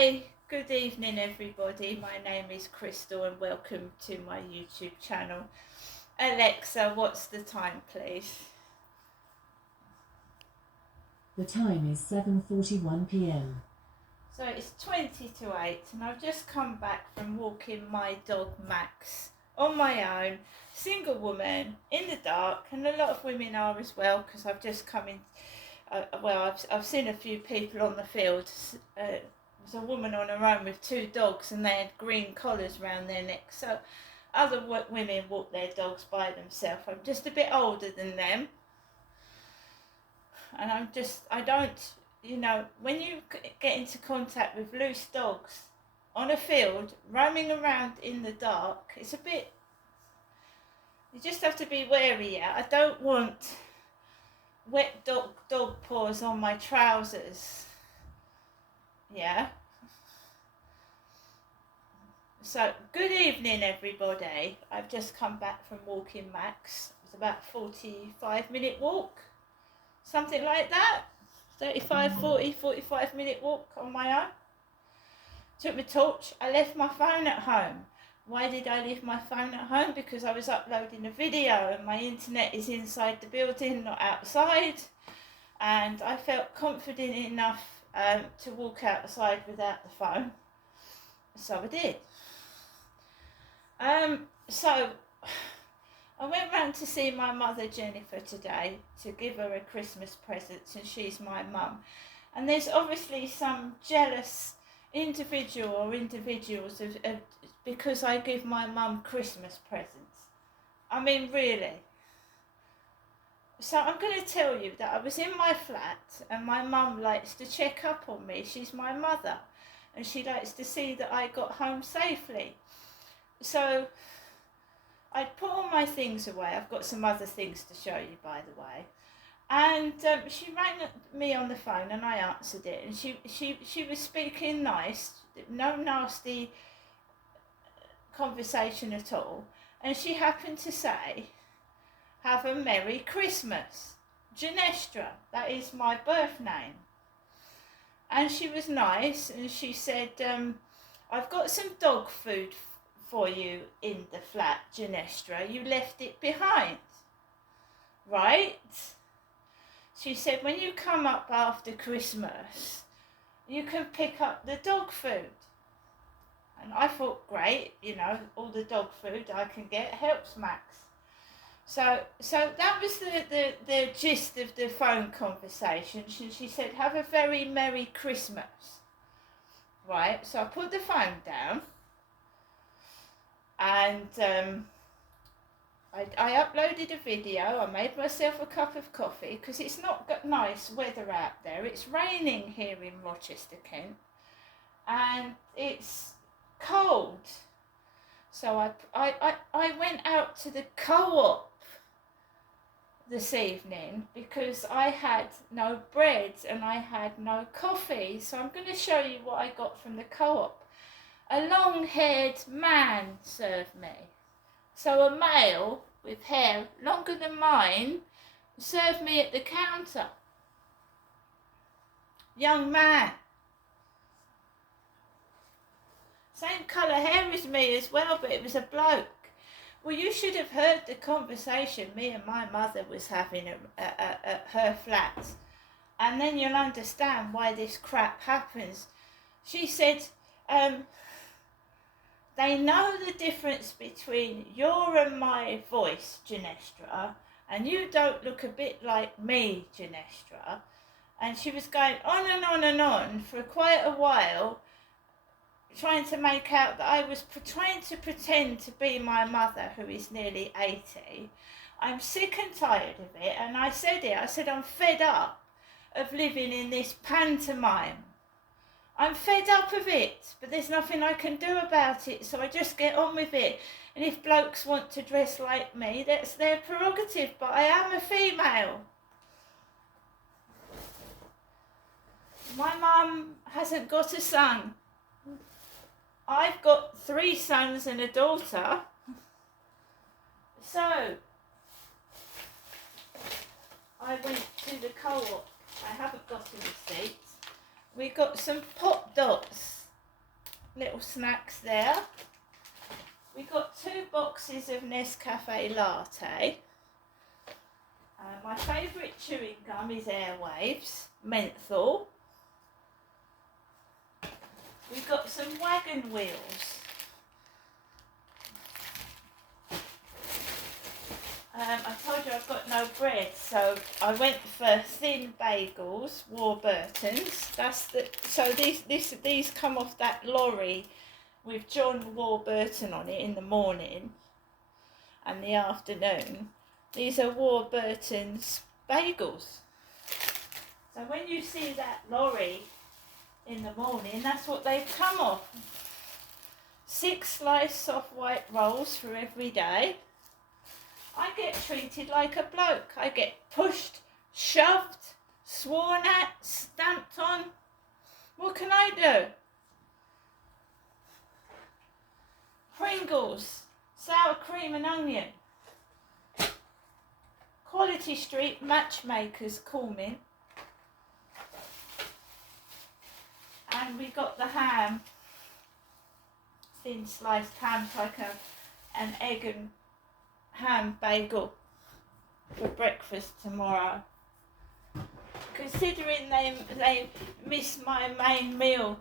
Hi, good evening everybody. My name is Crystal and welcome to my YouTube channel. Alexa, what's the time please? The time is 7:41 p.m. So it's 20 to 8 and I've just come back from walking my dog Max on my own, single woman, in the dark, and a lot of women are as well because I've just come in, I've seen a few people on the field. There's a woman on her own with two dogs and they had green collars around their necks. So other women walk their dogs by themselves. I'm just a bit older than them. And I don't, when you get into contact with loose dogs on a field, roaming around in the dark, it's a bit, you just have to be wary. Yeah? I don't want wet dog paws on my trousers. Yeah. So, good evening everybody. I've just come back from walking Max. It was about a 45-minute walk. Something like that. 45-minute walk on my own. Took my torch. I left my phone at home. Why did I leave my phone at home? Because I was uploading a video and my internet is inside the building, not outside. And I felt confident enough to walk outside without the phone. So I did. So I went round to see my mother Jennifer today to give her a Christmas present, and she's my mum. And there's obviously some jealous individual or individuals of because I give my mum Christmas presents. I mean, really. So I'm going to tell you that I was in my flat and my mum likes to check up on me. She's my mother and she likes to see that I got home safely. So I'd put all my things away. I've got some other things to show you, by the way. And she rang me on the phone and I answered it. And she was speaking nice, no nasty conversation at all. And she happened to say, "Have a Merry Christmas. Ginestra," that is my birth name. And she was nice and she said, "I've got some dog food for you in the flat, Ginestra. You left it behind, right?" She said, "When you come up after Christmas, you can pick up the dog food." And I thought, great, all the dog food I can get helps Max. So that was the gist of the phone conversation. She said, "Have a very Merry Christmas." Right, so I put the phone down. And I uploaded a video. I made myself a cup of coffee because it's not got nice weather out there. It's raining here in Rochester, Kent, and it's cold. So I went out to the co-op this evening because I had no bread and I had no coffee. So I'm going to show you what I got from the co-op. A long-haired man served me. So a male with hair longer than mine served me at the counter. Young man. Same colour hair as me as well, but it was a bloke. Well, you should have heard the conversation me and my mother was having at her flat. And then you'll understand why this crap happens. She said, "They know the difference between your and my voice, Ginestra, and you don't look a bit like me, Ginestra." And she was going on and on and on for quite a while, trying to make out that I was trying to pretend to be my mother, who is nearly 80. I'm sick and tired of it, and I said it. I said I'm fed up of living in this pantomime. I'm fed up of it, but there's nothing I can do about it, so I just get on with it. And if blokes want to dress like me, that's their prerogative, but I am a female. My mum hasn't got a son. I've got 3 sons and a daughter. So, I went to the co-op. I haven't got a receipt. We got some Pop Dots. little snacks there. We got 2 boxes of Nescafe Latte. My favourite chewing gum is Airwaves menthol. We've got some wagon wheels. I told you I've got no bread, so I went for thin bagels, Warburtons. So these come off that lorry with John Warburton on it in the morning and the afternoon. These are Warburton's bagels. So when you see that lorry in the morning, that's what they've come off. 6 sliced soft white rolls for every day. I get treated like a bloke. I get pushed, shoved, sworn at, stamped on. What can I do? Pringles, sour cream and onion. Quality Street Matchmakers Coolmin. And we got the ham, thin sliced ham, so I can have an egg and ham bagel for breakfast tomorrow. Considering they miss my main meal,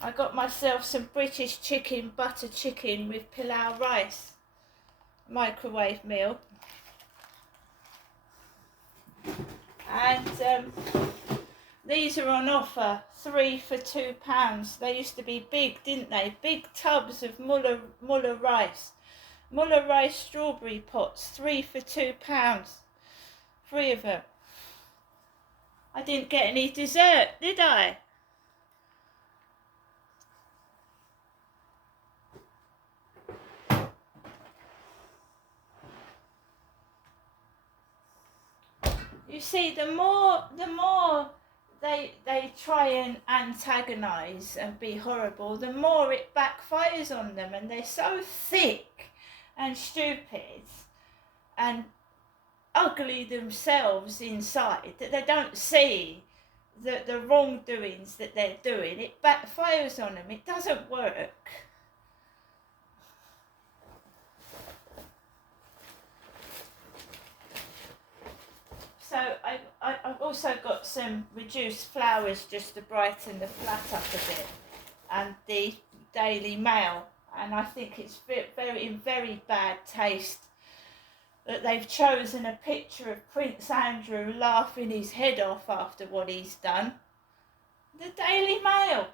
I got myself some British chicken, butter chicken with pilau rice, microwave meal. And these are on offer, 3 for £2. They used to be big, didn't they? Big tubs of Muller rice. Muller rice strawberry pots, 3 for £2. 3 of them. I didn't get any dessert, did I? You see, the more they try and antagonise and be horrible, the more it backfires on them, and they're so thick and stupid and ugly themselves inside that they don't see the wrongdoings that they're doing. It backfires on them. It doesn't work. So I've also got some reduced flowers just to brighten the flat up a bit, and the Daily Mail. And I think it's in very bad taste that they've chosen a picture of Prince Andrew laughing his head off after what he's done. The Daily Mail.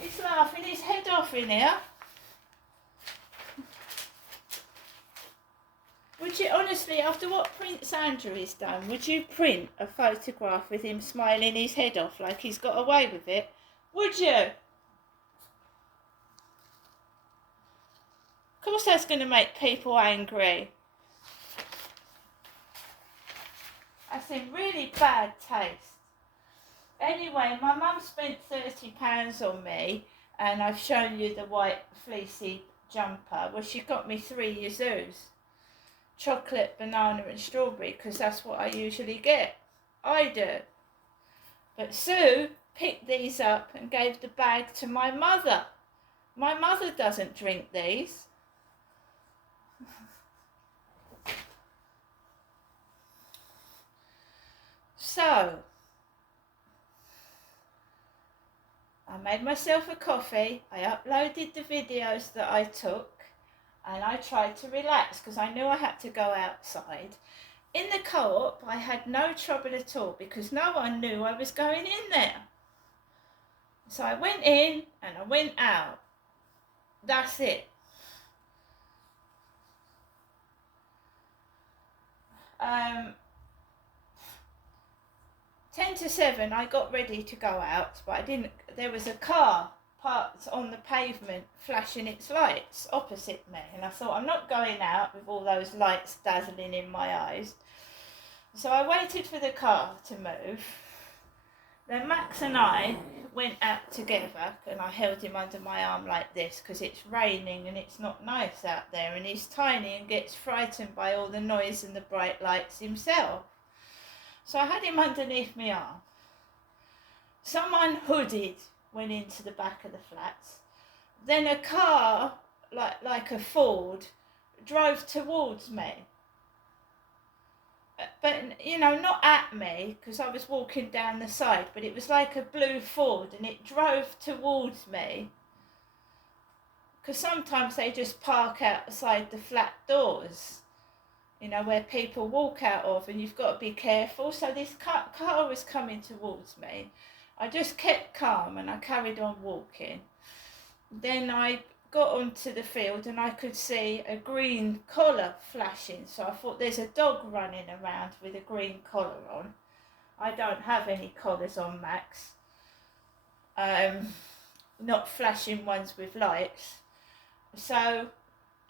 He's laughing his head off in here. Would you, honestly, after what Prince Andrew has done, would you print a photograph with him smiling his head off like he's got away with it? Would you? Of course that's going to make people angry. That's in really bad taste. Anyway, my mum spent £30 on me, and I've shown you the white fleecy jumper. Well, she got me 3 Yazoo's. Chocolate, banana and strawberry, because that's what I usually get. I do. But Sue picked these up and gave the bag to my mother. My mother doesn't drink these. So, I made myself a coffee, I uploaded the videos that I took, and I tried to relax because I knew I had to go outside. In the Co-op, I had no trouble at all because no one knew I was going in there. So I went in and I went out. That's it. 10 to 7, I got ready to go out, but I didn't. There was a car parked on the pavement flashing its lights opposite me, and I thought, I'm not going out with all those lights dazzling in my eyes. So I waited for the car to move. Then Max and I went out together, and I held him under my arm like this because it's raining and it's not nice out there, and he's tiny and gets frightened by all the noise and the bright lights himself. So I had him underneath my arm. someone hooded went into the back of the flats. Then a car, like a Ford, drove towards me. But, you know, not at me, because I was walking down the side, but it was like a blue Ford, and it drove towards me. Because sometimes they just park outside the flat doors, you know, where people walk out of, and you've got to be careful. So this car was coming towards me. I just kept calm and I carried on walking. Then I got onto the field and I could see a green collar flashing. So I thought, there's a dog running around with a green collar on. I don't have any collars on, Max. Not flashing ones with lights. So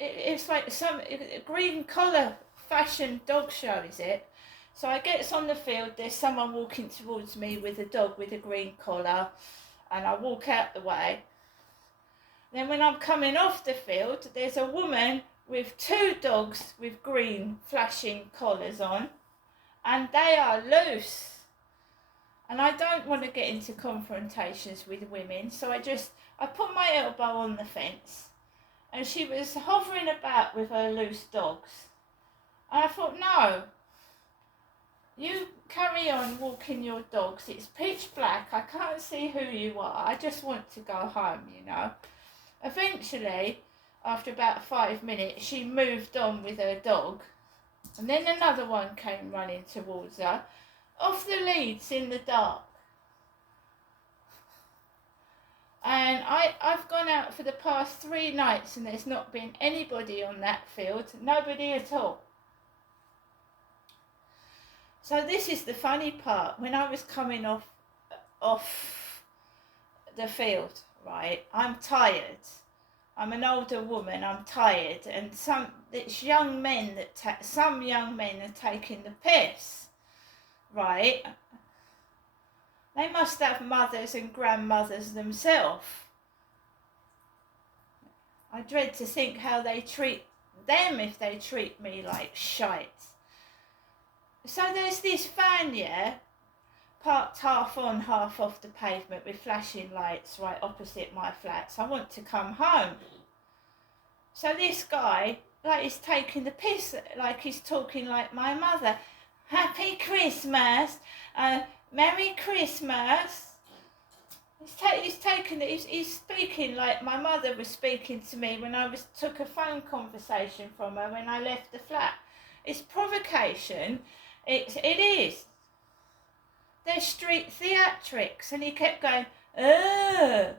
it's like a green collar fashion dog show, is it? So I gets on the field, there's someone walking towards me with a dog with a green collar, and I walk out the way. Then when I'm coming off the field, there's a woman with two dogs with green flashing collars on, and they are loose. And I don't want to get into confrontations with women, so I put my elbow on the fence, and she was hovering about with her loose dogs. And I thought, no, you carry on walking your dogs. It's pitch black. I can't see who you are. I just want to go home, you know. Eventually, after about 5 minutes, she moved on with her dog. And then another one came running towards her, off the leads in the dark. And I've gone out for the past 3 nights and there's not been anybody on that field. Nobody at all. So this is the funny part. When I was coming off the field, right, I'm tired. I'm an older woman, I'm tired. And some young men are taking the piss, right? They must have mothers and grandmothers themselves. I dread to think how they treat them if they treat me like shite. So there's this van, yeah, parked half on, half off the pavement with flashing lights right opposite my flats. I want to come home. So this guy, like, he's taking the piss, like he's talking like my mother. Happy Christmas, Merry Christmas. He's speaking like my mother was speaking to me when I took a phone conversation from her when I left the flat. It's provocation. It is. They're street theatrics, and he kept going, have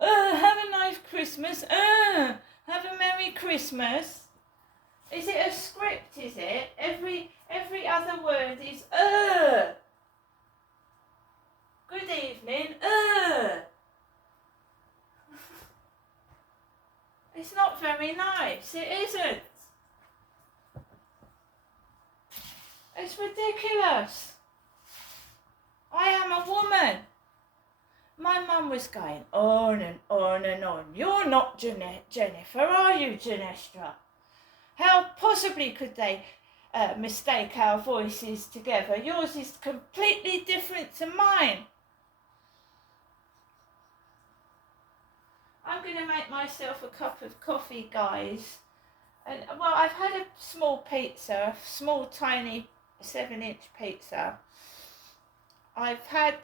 a nice Christmas, have a Merry Christmas. Is it a script, is it? Every other word is, good evening, It's not very nice, it isn't. It's ridiculous. I am a woman. My mum was going on and on and on. You're not Jennifer, are you, Genestra? How possibly could they mistake our voices together? Yours is completely different to mine. I'm going to make myself a cup of coffee, guys. And well, I've had a small pizza, a small tiny 7-inch pizza. I've had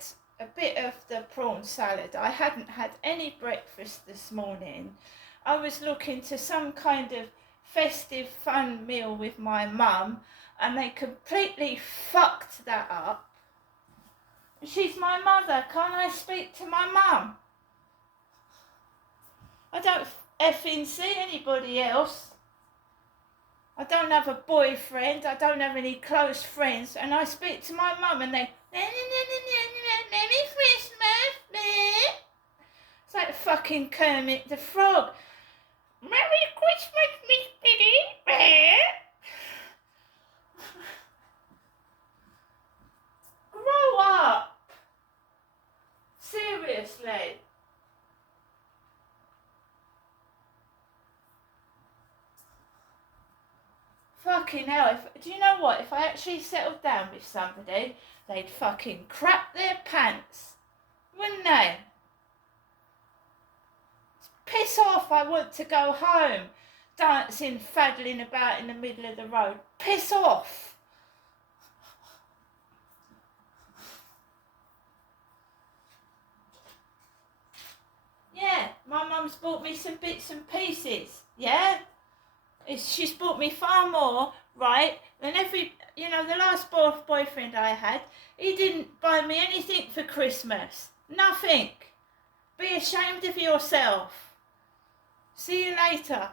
a bit of the prawn salad. I hadn't had any breakfast this morning. I was looking to some kind of festive fun meal with my mum, and they completely fucked that up. She's my mother. Can't I speak to my mum? I don't effing see anybody else. I don't have a boyfriend, I don't have any close friends, and I speak to my mum and they, Merry Christmas, it's like fucking Kermit the Frog. Merry Christmas, Miss Piggy. Grow up. Seriously. Fucking hell, do you know what? If I actually settled down with somebody, they'd fucking crap their pants. wouldn't they? Piss off, I want to go home. Dancing, faddling about in the middle of the road. Piss off. Yeah, my mum's bought me some bits and pieces, yeah? She's bought me far more, right, than the last boyfriend I had, he didn't buy me anything for Christmas. Nothing. Be ashamed of yourself. See you later.